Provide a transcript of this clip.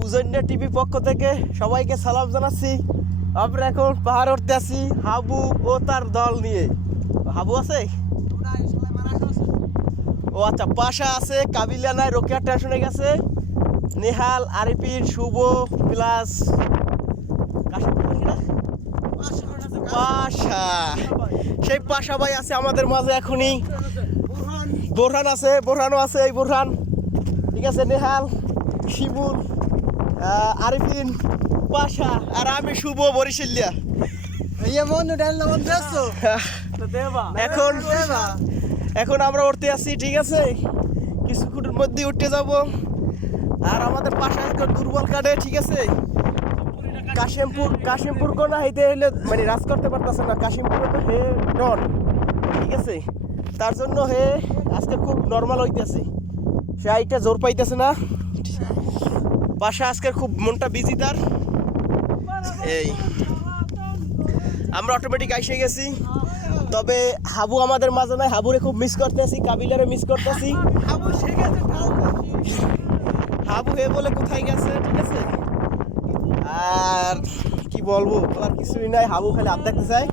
উজন্য TV পক্ষ থেকে সবাইকে সালাম জানাচ্ছি। আমরা এখন পাহাড় উঠতে আছি হাবু ও তার দল নিয়ে। হাবু আছে? ও আচ্ছা, পাশা আছে, কাবিলা নাই, রোকেয়ার টেনশনে গেছে, নেহাল, আরিফিন, শুভ প্লাস পাশা। সেই পাশা ভাই আছে আমাদের মাঝে এখনই। বোরহান আছে, বোরহানও আছে, এই বোরহান, ঠিক আছে, নেহাল, শিমুল, আরিফিন, পাশা আর আমি শুভ বরিশালিয়া। এখন এখন আমরা উঠতে আসছি, ঠিক আছে, কিছুক্ষণের মধ্যে উঠতে যাব। আর আমাদের পাশে আজকে দুর্বল কাটে, ঠিক আছে, কাশিমপুর কোনা হইতে হইলে মানে রাজ করতে পারতেছে না। কাশিমপুরে তো হে ডন, ঠিক আছে, তার জন্য হে আজকে খুব নর্মাল হইতেছে, সে আইটা জোর পাইতেছে না। পাশা আজকে খুব মনটা বিজি তার। এই আমরা অটোমেটিক আইসে গেছি, তবে হাবু আমাদের মাঝে নাই। হাবুরে খুব মিস করতেছি, কাবিলারে মিস করতেছি। হাবু হে বলে কোথায় গেছে, ঠিক আছে। আর কি বলবো, আর কিছুই নাই, হাবু খালি হাত দেখতে চাই।